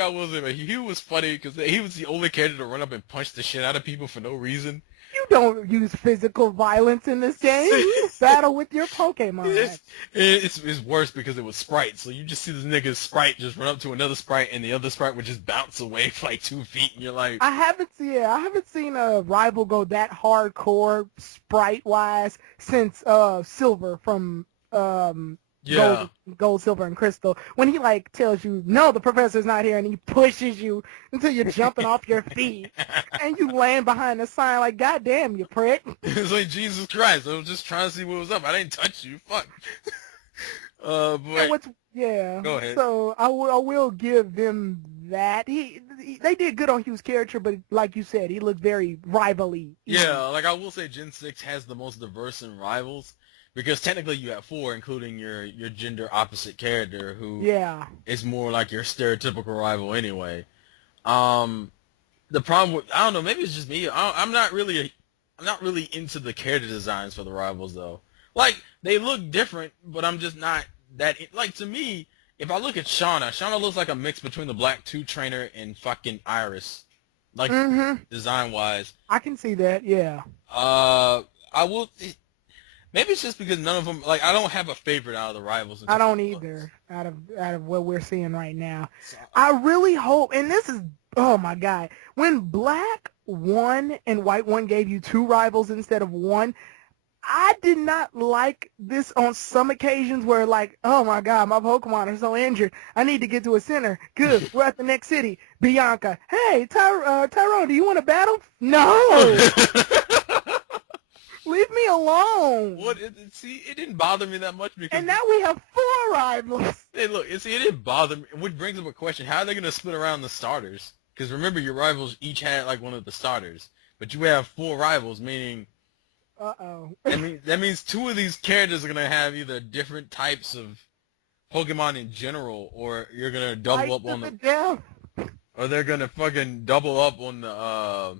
will say, man, Hugh was funny because he was the only character to run up and punch the shit out of people for no reason. You don't use physical violence in this game. You battle with your Pokemon. It's worse because it was sprites. So you just see this nigga's sprite just run up to another sprite, and the other sprite would just bounce away for like 2 feet, and you're like... I haven't seen a rival go that hardcore sprite-wise since Silver from... Gold, Silver, and Crystal. When he like tells you, no, the professor's not here, and he pushes you until you're jumping off your feet, and you land behind the sign like, God damn, you prick. It's like, Jesus Christ, I was just trying to see what was up. I didn't touch you. Fuck. Go ahead. So I will give them that. They did good on Hugh's character, but like you said, he looked very rival-y. Yeah, like I will say Gen 6 has the most diverse in rivals. Because technically you have 4, including your gender opposite character, who is more like your stereotypical rival anyway. The problem with, I don't know, maybe it's just me. I'm not really into the character designs for the rivals though. Like, they look different, but I'm just not that like, to me. If I look at Shauna looks like a mix between the Black 2 trainer and fucking Iris, like design wise. I can see that. Yeah. I will. Maybe it's just because none of them, like, I don't have a favorite out of the rivals. I don't either, out of what we're seeing right now. I really hope, and this is, oh my God, when Black 1 and White 1 gave you 2 rivals instead of 1, I did not like this on some occasions where, like, oh my God, my Pokemon are so injured. I need to get to a center. Good, we're at the next city. Bianca, hey, Tyrone, do you want to battle? No! Leave me alone. It didn't bother me that much because... And now we have 4 rivals. Hey, look, it didn't bother me. Which brings up a question. How are they going to split around the starters? Because remember, your rivals each had, like, one of the starters. But you have 4 rivals, meaning... Uh-oh. that means 2 of these characters are going to have either different types of Pokemon in general, or you're going to double up on the... Or they're going to fucking double up on the...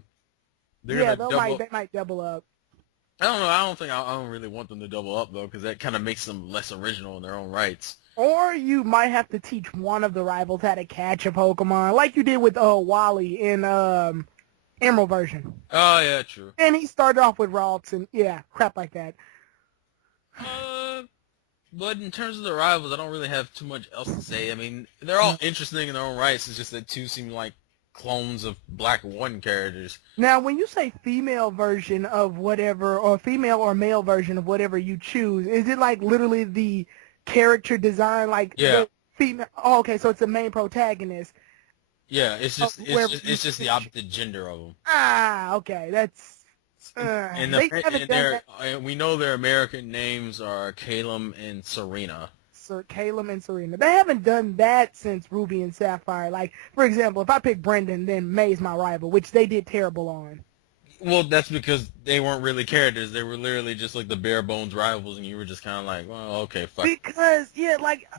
they might double up. I don't know. I don't really want them to double up though, because that kind of makes them less original in their own rights. Or you might have to teach one of the rivals how to catch a Pokemon, like you did with Wally in Emerald version. Oh yeah, true. And he started off with Ralts and crap like that. Uh, but in terms of the rivals, I don't really have too much else to say. I mean, they're all interesting in their own rights. It's just that two seem like clones of Black 1 characters. Now, when you say female version of whatever, or female or male version of whatever you choose, is it like literally the character design, like Yeah. the female? Oh, okay, so it's the main protagonist. Yeah, it's just Where it's just the opposite gender of them. Ah, okay, that's. And They haven't done that. we know their American names are Calum and Serena. Sir Caleb and Serena. They haven't done that since Ruby and Sapphire. Like, for example, if I pick Brendan, then May's my rival, which they did terrible on. Well, that's because they weren't really characters. They were literally just like the bare bones rivals, and you were just kind of like, well, okay, fuck. Because,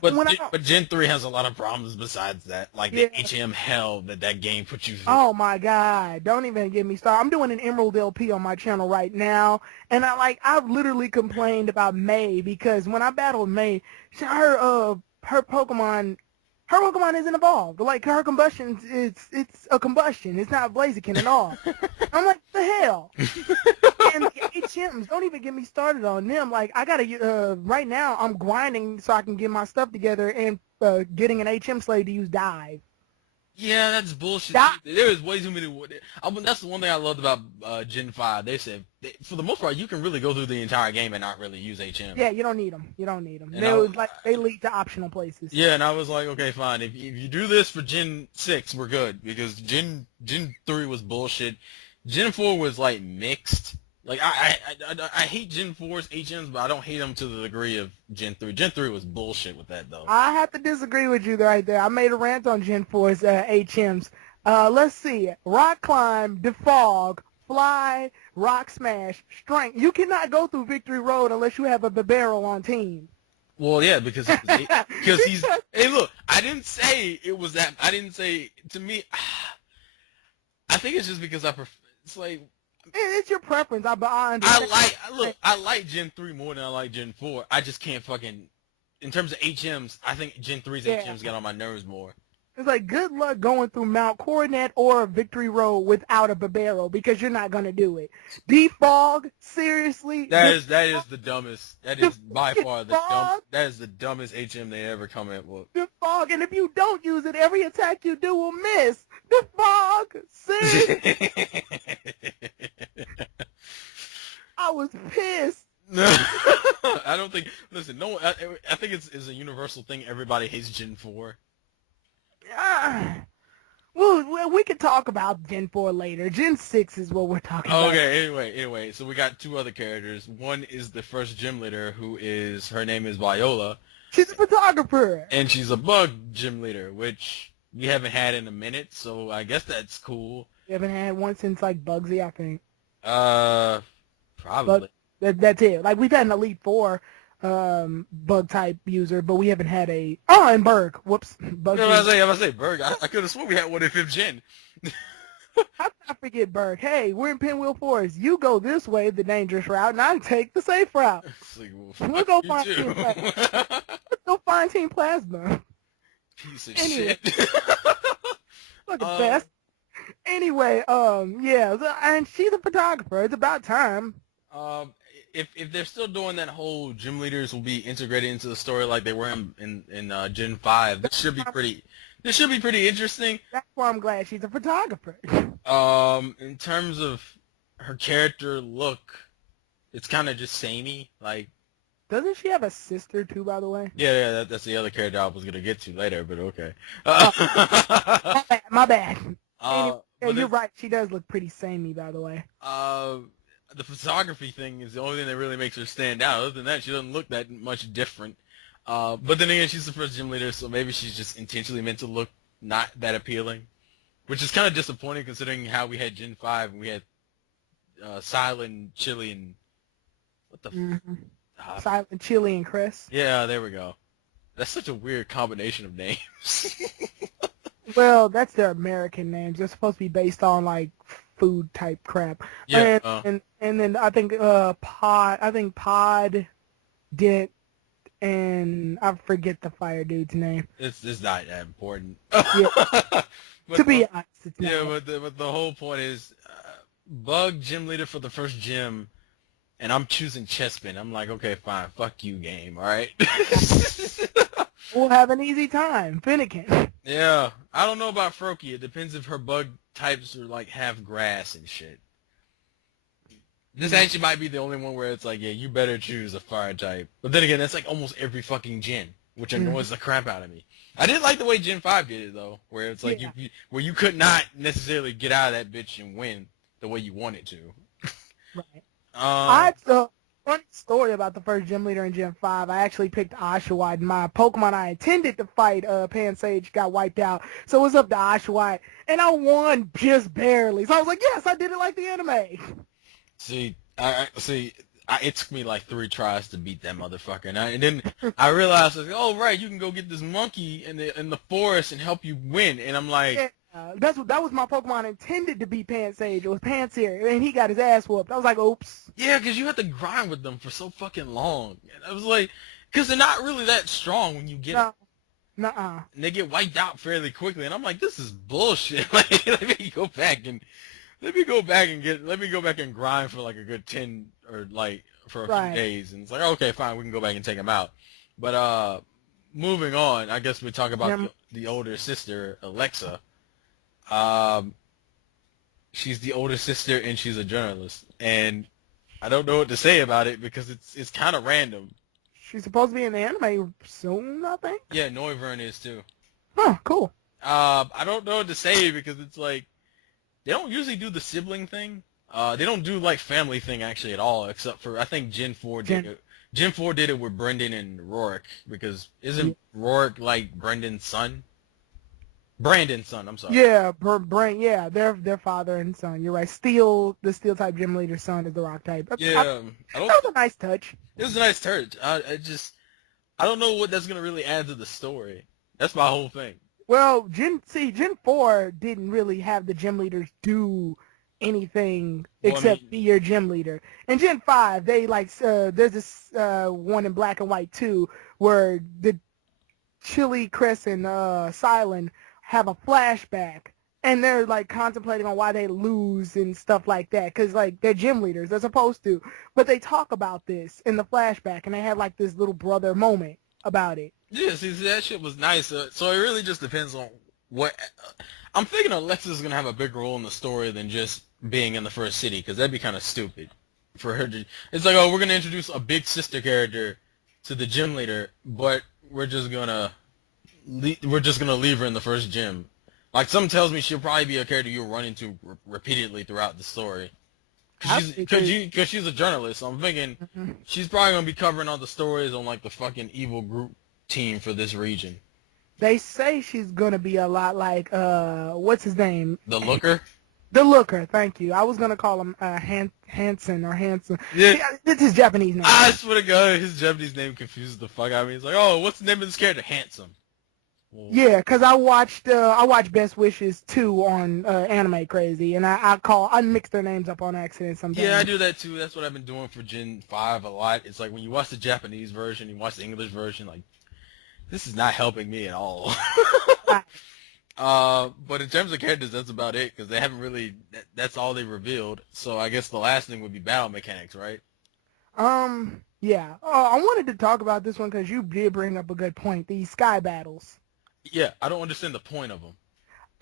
But Gen 3 has a lot of problems besides that, like the HM hell that game put you through. Oh my God! Don't even get me started. I'm doing an Emerald LP on my channel right now, and I've literally complained about May because when I battled May, her Pokemon isn't evolved. Like her combustion, it's a combustion. It's not Blaziken at all. I'm like, the hell. And the HMs, don't even get me started on them. Like I gotta right now, I'm grinding so I can get my stuff together and getting an HM slave to use Dive. Yeah, that's bullshit. There is way too many. That's the one thing I loved about Gen 5. They said, for the most part, you can really go through the entire game and not really use HM. Yeah, you don't need them. You don't need them. And They lead to optional places. Yeah, and I was like, okay, fine. If you do this for Gen 6, we're good. Because Gen 3 was bullshit. Gen 4 was, like, mixed. Like, I hate Gen 4's HMs, but I don't hate them to the degree of Gen 3. Gen 3 was bullshit with that, though. I have to disagree with you right there. I made a rant on Gen 4's HMs. Let's see. Rock Climb, Defog, Fly, Rock Smash, Strength. You cannot go through Victory Road unless you have a Barbaro on team. Well, yeah, because he's... Hey, look, I didn't say it was that... I didn't say... To me... I think it's just because it's like... It's your preference. I understand. I like Gen 3 more than I like Gen 4. I just can't fucking... In terms of HMs, I think Gen 3's HMs got on my nerves more. It's like, good luck going through Mount Coronet or Victory Road without a Barbaro because you're not going to do it. Defog, seriously? That is the dumbest. That is by far that is the dumbest HM they ever come in with. Defog, and if you don't use it, every attack you do will miss. Defog, seriously? I was pissed. No, I don't think. Listen, no. I think it's a universal thing. Everybody hates Gen 4. Well, we could talk about Gen 4 later. Gen 6 is what we're talking about. Okay, anyway, so we got two other characters. One is the first gym leader, her name is Viola. She's a photographer. And she's a bug gym leader, which we haven't had in a minute, so I guess that's cool. We haven't had one since, like, Bugsy, I think. Probably. That's it. Like, we've had an Elite Four bug-type user, but we haven't had a... Oh, and Berg. Whoops. I was going to say Berg. I could have sworn we had one in 5th Gen. How can I forget Berg? Hey, we're in Pinwheel Forest. You go this way, the dangerous route, and I take the safe route. Like, we'll go find Team Plasma. Let's go find Team Plasma. Piece of shit. Look at best. Anyway, yeah, and she's a photographer. It's about time. If they're still doing that whole gym leaders will be integrated into the story like they were in Gen 5, this should be pretty interesting. That's why I'm glad she's a photographer. In terms of her character look, it's kind of just samey. Like, doesn't she have a sister too, by the way? Yeah, that's the other character I was gonna get to later, but okay. My bad. But you're right. She does look pretty samey, by the way. The photography thing is the only thing that really makes her stand out. Other than that, she doesn't look that much different. But then again, she's the first gym leader, so maybe she's just intentionally meant to look not that appealing, which is kind of disappointing considering how we had Gen 5 and we had Silent, Chili, and what the Silent, Chili, and Chris. Yeah, there we go. That's such a weird combination of names. Well, that's their American names. They're supposed to be based on, like, food type crap. Yeah. And then I think Pod did and I forget the fire dude's name. It's not that important. Yeah, to But be honest, it's yeah, not. but the whole point is, bug gym leader for the first gym, and I'm choosing Chespin. I'm like, okay, fine, fuck you, game, all right. We'll have an easy time. Finnegan. Yeah, I don't know about Froakie. It depends if her bug types are like half grass and shit. This actually might be the only one where it's like, yeah, you better choose a fire type. But then again, that's like almost every fucking gen, which annoys the crap out of me. I did like the way Gen 5 did it though, where it's like where you could not necessarily get out of that bitch and win the way you wanted to. Right. Funny story about the first gym leader in Gen 5. I actually picked Oshawott. My Pokemon I intended to fight, Pansage, got wiped out. So it was up to Oshawott, and I won just barely. So I was like, yes, I did it like the anime. See, it took me like 3 tries to beat that motherfucker, and then I realized, like, oh right, you can go get this monkey in the forest and help you win, and I'm like, that was my Pokemon intended to be Pansage. It was Pansear, and he got his ass whooped. I was like, oops. yeah, because you have to grind with them for so fucking long, and I was like, because they're not really that strong when you get them. Nuh-uh. And they get wiped out fairly quickly, and I'm like, this is bullshit. Like, let me go back and grind for like a good 10 or like for a few days, and it's like, okay, fine, we can go back and take them out. But moving on, I guess we talk about the older sister, Alexa. She's the older sister, and she's a journalist, and I don't know what to say about it because it's kind of random. She's supposed to be in the anime soon, I think. Yeah, Noivern is too. Huh, cool. I don't know what to say because it's like they don't usually do the sibling thing. They don't do like family thing actually at all, except for I think Gen 4 did it. Gen 4 did it with Brendan and Rourke because isn't Rourke like Brendan's son? Brandon's son, I'm sorry. Yeah, their father and son. You're right. The steel type gym leader's son is the rock type. Yeah, that was a nice touch. It was a nice touch. I don't know what that's gonna really add to the story. That's my whole thing. Well, Gen 4 didn't really have the gym leaders do anything except be your gym leader. In Gen 5, they there's this one in Black and White too, where the Chili, Cress, and Silent have a flashback, and they're like contemplating on why they lose and stuff like that, because like they're gym leaders, they're supposed to, but they talk about this in the flashback, and they have like this little brother moment about it. Yeah, see, that shit was nice. So it really just depends on what. I'm thinking Alexa's is gonna have a bigger role in the story than just being in the first city, because that'd be kind of stupid for her to. It's like, oh, we're gonna introduce a big sister character to the gym leader, but we're just gonna leave her in the first gym. Like, something tells me she'll probably be a character you'll run into repeatedly throughout the story. Because she's a journalist, so I'm thinking she's probably gonna be covering all the stories on like the fucking evil group team for this region. They say she's gonna be a lot like what's his name? The Looker. The Looker. Thank you. I was gonna call him Hanson. Yeah, it's his Japanese name. I swear to God, his Japanese name confuses the fuck out of me. It's like, oh, what's the name of this character? Handsome. Well, yeah, because I watched Best Wishes 2 on Anime Crazy, and I mix their names up on accident sometimes. Yeah, I do that too. That's what I've been doing for Gen 5 a lot. It's like when you watch the Japanese version, you watch the English version, like, this is not helping me at all. But in terms of characters, that's about it, because they haven't really, that's all they revealed. So I guess the last thing would be battle mechanics, right? Yeah. I wanted to talk about this one because you did bring up a good point, these sky battles. Yeah, I don't understand the point of them.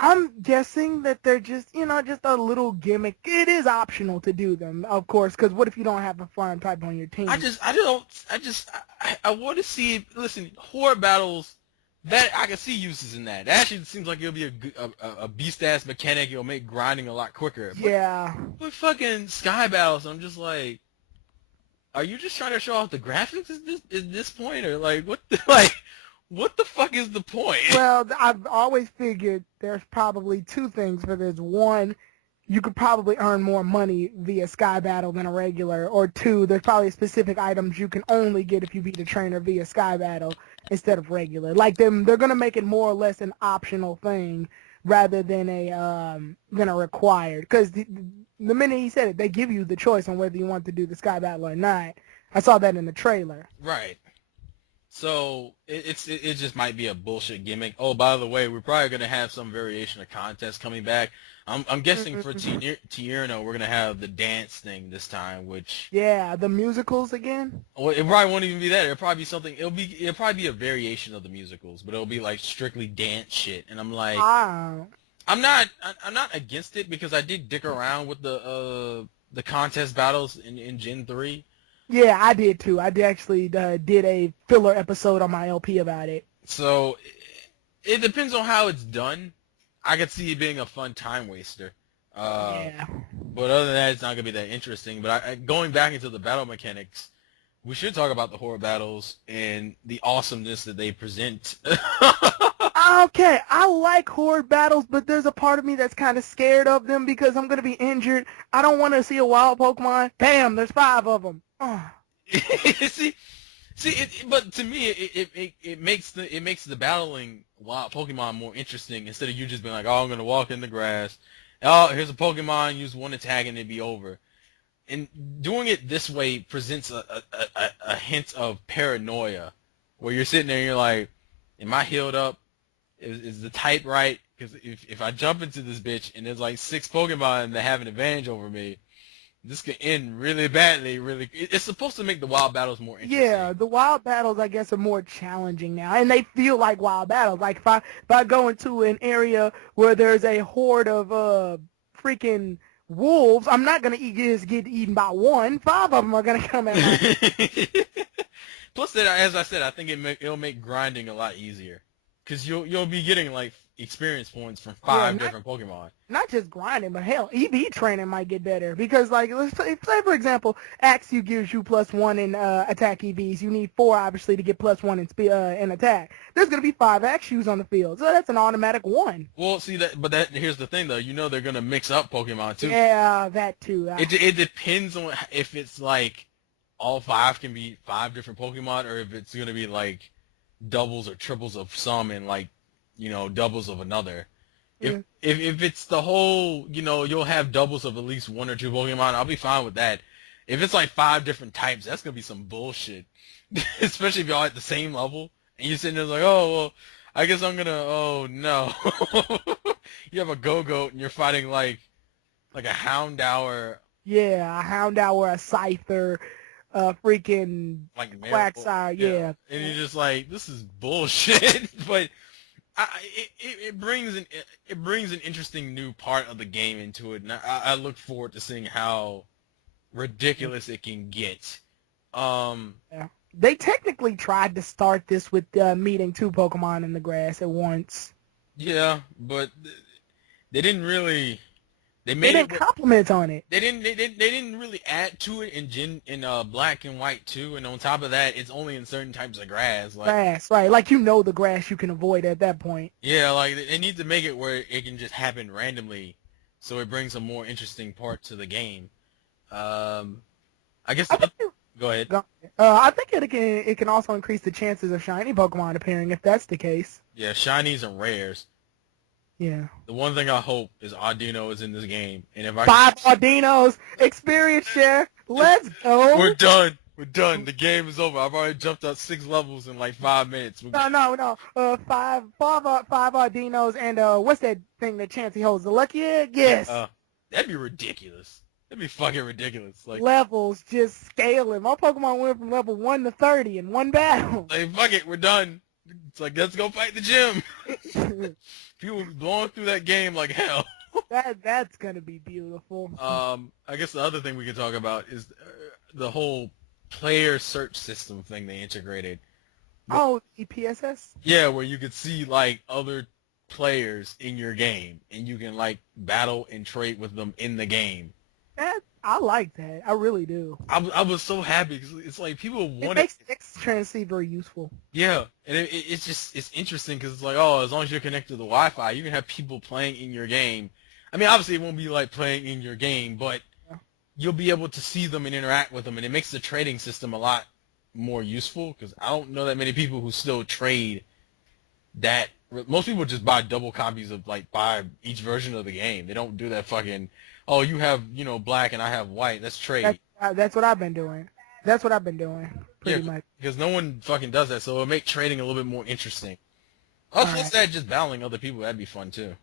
I'm guessing that they're just, just a little gimmick. It is optional to do them, of course, because what if you don't have a flying type on your team? I want to see, listen, horde battles, that I can see uses in that. That actually seems like it'll be a beast-ass mechanic. It'll make grinding a lot quicker. Yeah. But fucking sky battles, I'm just like, are you just trying to show off the graphics at this point? Or like, what the fuck is the point? Well, I've always figured there's probably two things for this. One, you could probably earn more money via Sky Battle than a regular. Or two, there's probably specific items you can only get if you beat a trainer via Sky Battle instead of regular. Like they're going to make it more or less an optional thing rather than a required. Because the minute he said it, they give you the choice on whether you want to do the Sky Battle or not. I saw that in the trailer. Right. So it just might be a bullshit gimmick. Oh, by the way, we're probably gonna have some variation of contest coming back. I'm guessing for Mhm. Tierno we're gonna have the dance thing this time, which Yeah, the musicals again. well, it probably won't even be that. It'll probably be something. It'll probably be a variation of the musicals, but it'll be like strictly dance shit. And I'm like, Ah, I'm not against it because I did dick around with the contest battles in Gen 3. yeah, I did too. I did actually did a filler episode on my LP about it. So it depends on how it's done. I could see it being a fun time waster. Uh, Yeah. but other than that, it's not gonna be that interesting. But going back into the battle mechanics, we should talk about the horror battles and the awesomeness that they present. Okay, I like horde battles, but there's a part of me that's kind of scared of them because I'm gonna be injured. I don't want to see a wild Pokemon. Bam, there's 5 of them. see, but to me, it makes the battling wild Pokemon more interesting instead of you just being like, oh, I'm gonna walk in the grass. Oh, here's a Pokemon, use one attack and it'd be over. And doing it this way presents a hint of paranoia, where you're sitting there and you're like, am I healed up? Is the type right? Because if I jump into this bitch and there's like 6 Pokemon that have an advantage over me, this could end really badly. It's supposed to make the wild battles more Yeah, interesting. the wild battles I guess are more challenging now, and they feel like wild battles. Like if I go into an area where there's a horde of freaking wolves, I'm not gonna just get eaten by one. 5 of them are gonna come at my. Plus, that as I said, I think it'll make grinding a lot easier, because you'll be getting like experience points from Yeah, 5 different Pokemon. not just grinding, but hell, EV training might get better because, like, let's say for example, Axew gives you +1 in attack EVs. You need 4 obviously to get +1 in in attack. There's gonna be 5 Axews on the field, so that's an automatic 1. Well, see that here's the thing though. You know they're gonna mix up Pokemon too. Yeah, that too. It depends on if it's like all 5 can be 5 different Pokemon, or if it's gonna be like doubles or triples of some and like doubles of another. Yeah. If it's the whole you'll have doubles of at least 1 or 2 Pokemon, I'll be fine with that. If it's like 5 different types, that's gonna be some bullshit. Especially if y'all at the same level and you're sitting there like, oh well, I guess I'm gonna. Oh no, you have a Go-Goat and you're fighting like a Houndour, Yeah, a Houndour, a Scyther, a freaking like Quagsire. yeah, Yeah, and you're just like, this is bullshit. But it brings an interesting new part of the game into it, and I look forward to seeing how ridiculous it can get. yeah. They technically tried to start this with meeting 2 Pokemon in the grass at once. Yeah, but they didn't really. They They made didn't it. compliment on it. They didn't really add to it in Black and White too, and on top of that, it's only in certain types of grass. Like Grass, right? Like the grass you can avoid at that point. yeah, like they need to make it where it can just happen randomly, so it brings a more interesting part to the game. I guess I think go ahead. I think it can also increase the chances of shiny Pokemon appearing if that's the case. Yeah, shinies and rares. Yeah. The one thing I hope is Audino is in this game, and if I 5 Audinos, experience share. Let's go. we're done. We're done. The game is over. I've already jumped up 6 levels in like 5 minutes. No. 5 Audinos and what's that thing that Chansey holds? The Lucky Egg? Yes. That'd be ridiculous. That'd be fucking ridiculous. Like Levels just scaling. My Pokemon went from level 1 to 30 in one battle. fuck it, we're done. It's like, let's go fight the gym. People be blowing through that game like hell. That's gonna be beautiful. I guess the other thing we can talk about is the whole player search system thing they integrated. Oh, the PSS? Yeah, where you could see like other players in your game, and you can like battle and trade with them in the game. I like that. I really do. I was so happy because it's like people It want makes X Transceiver very useful. Yeah, and it's interesting because it's like, oh, as long as you're connected to the Wi-Fi, you can have people playing in your game. I mean, obviously it won't be like playing in your game, but you'll be able to see them and interact with them, and it makes the trading system a lot more useful because I don't know that many people who still trade that. Most people just buy double copies of buy each version of the game. They don't do that fucking, oh, you have black and I have white. Let's trade. That's what I've been doing. That's what I've been doing. pretty much. Because no one fucking does that, so it'll make trading a little bit more interesting. Also, plus that, just battling other people, that'd be fun too.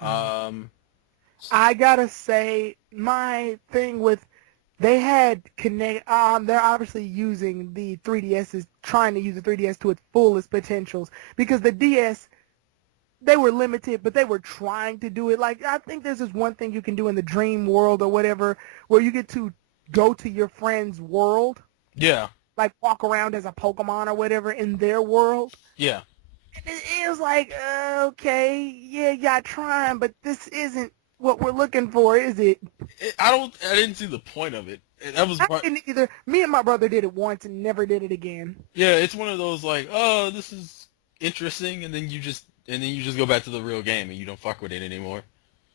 I gotta say, my thing with they had connect. They're obviously using the 3DS trying to use the 3DS to its fullest potentials because the DS they were limited, but they were trying to do it. Like I think there's this one thing you can do in the dream world or whatever, where you get to go to your friend's world. Yeah. Like walk around as a Pokemon or whatever in their world. Yeah. And it was like, okay, yeah, y'all trying, but this isn't what we're looking for, is it? I didn't see the point of it. That was I didn't either. Me and my brother did it once and never did it again. Yeah, it's one of those like, oh, this is interesting, and then you just go back to the real game and you don't fuck with it anymore.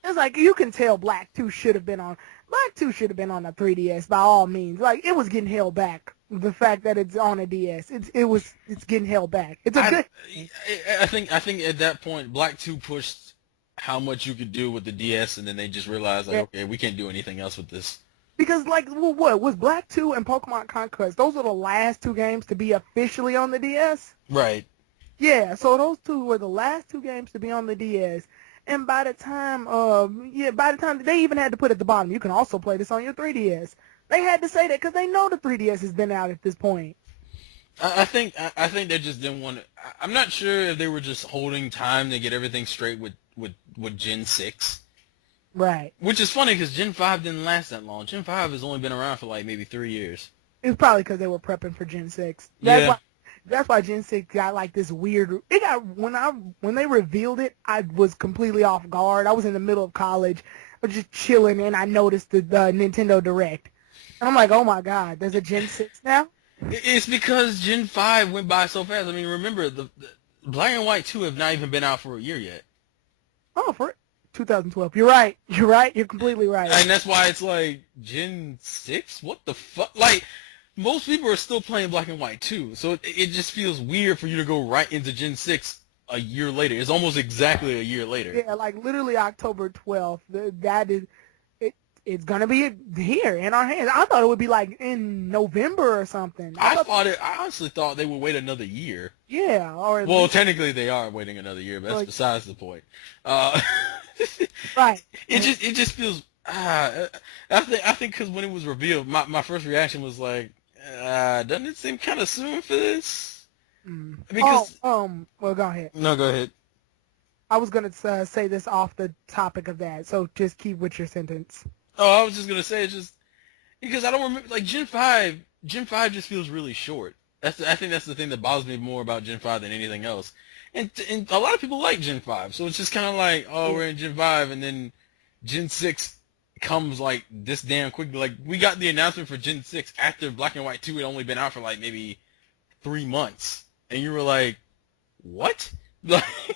It's like you can tell Black 2 should have been on the 3DS by all means. Like it was getting held back. The fact that it's on a DS, it's getting held back. It's a good. I think at that point, Black 2 pushed how much you could do with the DS, and then they just realized like, okay, we can't do anything else with this. Because like, well, what was Black 2 and Pokemon Conquest? Those are the last two games to be officially on the DS. Right. Yeah, so those two were the last two games to be on the DS. And by the time they even had to put at the bottom, you can also play this on your 3DS. They had to say that because they know the 3DS has been out at this point. I think they just didn't want to. I'm not sure if they were just holding time to get everything straight with Gen 6. Right. Which is funny because Gen 5 didn't last that long. Gen 5 has only been around for like maybe 3 years. It's probably because they were prepping for Gen 6. That's why Gen 6 got like this weird. It got when they revealed it, I was completely off guard. I was in the middle of college, I was just chilling, and I noticed the Nintendo Direct. And I'm like, oh my god, there's a Gen 6 now? It's because Gen 5 went by so fast. I mean, remember, the Black and White 2 have not even been out for a year yet. Oh, for 2012. You're right. You're completely right. And that's why it's like, Gen 6? What the fuck? Like, most people are still playing Black and White 2, so it just feels weird for you to go right into Gen 6 a year later. It's almost exactly a year later. Yeah, like literally October 12th. That is... It's gonna be here in our hands. I thought it would be like in November or something. I honestly thought they would wait another year. Yeah, or well, technically they are waiting another year, but that's besides the point. Right. It just feels. I think because when it was revealed, my first reaction was like, doesn't it seem kind of soon for this? Because well, go ahead. No, go ahead. I was gonna say this off the topic of that, so just keep with your sentence. Oh, I was just gonna say it's just because I don't remember like Gen 5. Gen 5 just feels really short. I think that's the thing that bothers me more about Gen 5 than anything else. And a lot of people like Gen 5, so it's just kind of like, oh, we're in Gen 5, and then Gen 6 comes like this damn quick. Like we got the announcement for Gen 6 after Black and White 2 had only been out for like maybe 3 months, and you were like, what?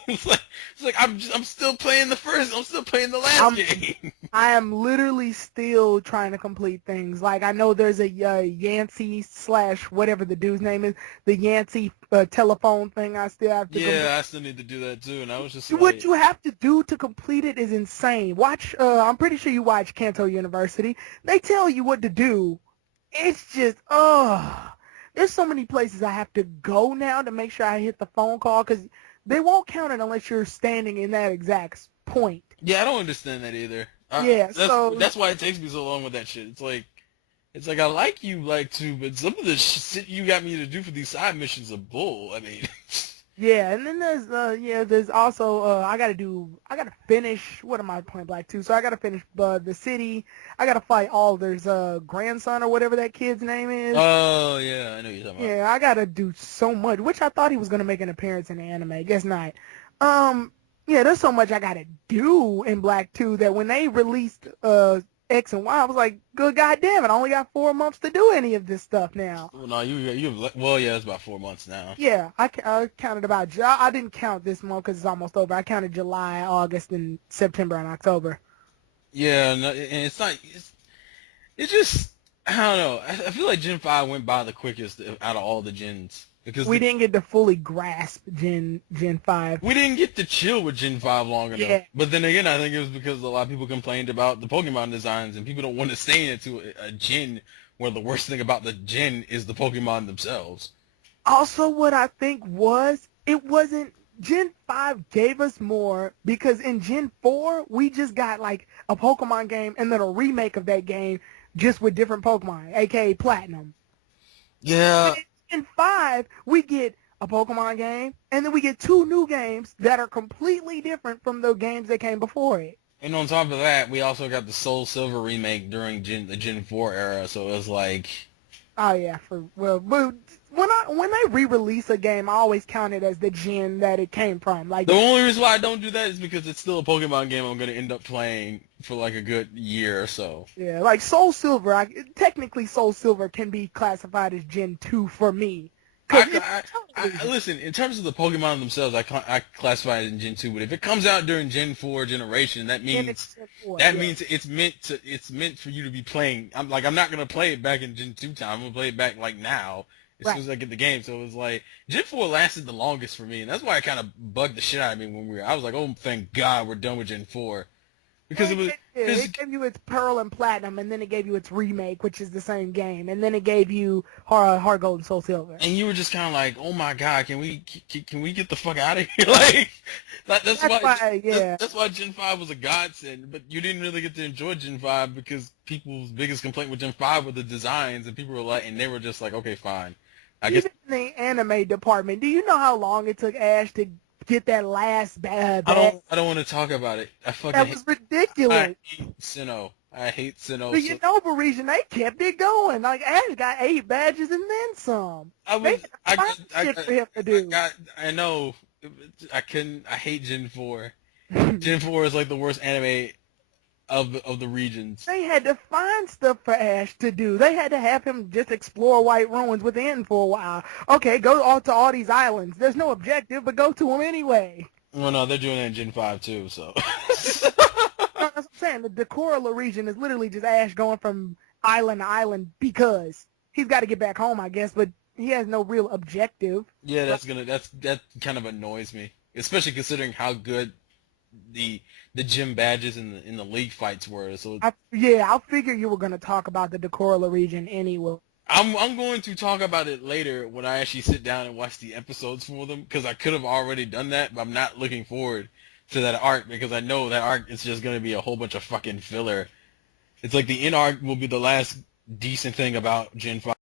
It's like I'm still playing the first. I'm still playing the last game. I am literally still trying to complete things. Like I know there's a Yancey / whatever the dude's name is, the Yancey telephone thing. I still have to. Yeah, I still need to do that too. And I was just what like, you have to do to complete it is insane. Watch. I'm pretty sure you watch Kanto University. They tell you what to do. It's just there's so many places I have to go now to make sure I hit the phone call because they won't count it unless you're standing in that exact point. Yeah, I don't understand that either. That's why it takes me so long with that shit. It's like I like you like to, but some of the shit you got me to do for these side missions are bull. I mean. Yeah, and then there's also I gotta finish. What am I playing Black 2? So I gotta finish the city. I gotta fight Alder's grandson or whatever that kid's name is. Oh yeah, I know you're talking about. Yeah, I gotta do so much, which I thought he was gonna make an appearance in the anime. Guess not. Yeah, there's so much I gotta do in Black 2 that when they released X and Y, I was like, good goddamn it, I only got 4 months to do any of this stuff now. Well, no, yeah, it's about 4 months now. Yeah, I counted I didn't count this month because it's almost over. I counted July, August, and September and October. Yeah, no, and it's not, it's just, I don't know, I feel like Gen 5 went by the quickest out of all the gens. Because we didn't get to fully grasp Gen 5. We didn't get to chill with Gen 5 long enough. Yeah. But then again, I think it was because a lot of people complained about the Pokemon designs, and people don't want to stay into a gen where the worst thing about the Gen is the Pokemon themselves. Also, what I think was, it wasn't, Gen 5 gave us more because in Gen 4, we just got like a Pokemon game and then a remake of that game just with different Pokemon, aka Platinum. Yeah, But in Gen 5, we get a Pokemon game and then we get 2 new games that are completely different from the games that came before it. and on top of that, we also got the Soul Silver remake during the Gen 4 era, so it was like... Oh yeah, but when I re-release a game, I always count it as the gen that it came from. Like, The only reason why I don't do that is because it's still a Pokemon game I'm going to end up playing for like a good year or so. yeah, like Soul Silver. Technically, Soul Silver can be classified as Gen 2 for me. Listen, in terms of the Pokemon themselves, I classify it in Gen 2, but if it comes out during Gen 4 generation, that means it's meant for you to be playing. I'm not gonna play it back in Gen 2 time. I'm gonna play it back like now as soon as I get the game. So it was like Gen 4 lasted the longest for me, and that's why it kind of bugged the shit out of me when I was like, oh, thank God we're done with Gen 4. Because it gave you its Pearl and Platinum, and then it gave you its remake, which is the same game, and then it gave you Heart Gold and Soul Silver. And you were just kind of like, oh my God, can we get the fuck out of here? That's why Gen 5 was a godsend. But you didn't really get to enjoy Gen 5 because people's biggest complaint with Gen 5 were the designs, and people were like, and they were just like, okay, fine. I guess. Even in the anime department, do you know how long it took Ash to get that last bad? I don't want to talk about it. That was ridiculous. I hate Sinnoh. The Unova region, they kept it going. Like, Ash got 8 badges and then some. I know. I couldn't. I hate Gen 4. Gen 4 is like the worst anime of the regions. They had to find stuff for Ash to do. They had to have him just explore White Ruins within for a while. Okay, go on to all these islands. There's no objective, but go to them anyway. Well, no, they're doing it in Gen 5 too, so. That's what I'm saying. The Decorala region is literally just Ash going from island to island because he's got to get back home, I guess, but he has no real objective. Yeah, that kind of annoys me, especially considering how good the gym badges in the league fights were. So I figured you were going to talk about the Decorala region anyway. I'm going to talk about it later when I actually sit down and watch the episodes for them, because I could have already done that, but I'm not looking forward to that arc because I know that arc is just going to be a whole bunch of fucking filler. It's like the end arc will be the last decent thing about Gen 5.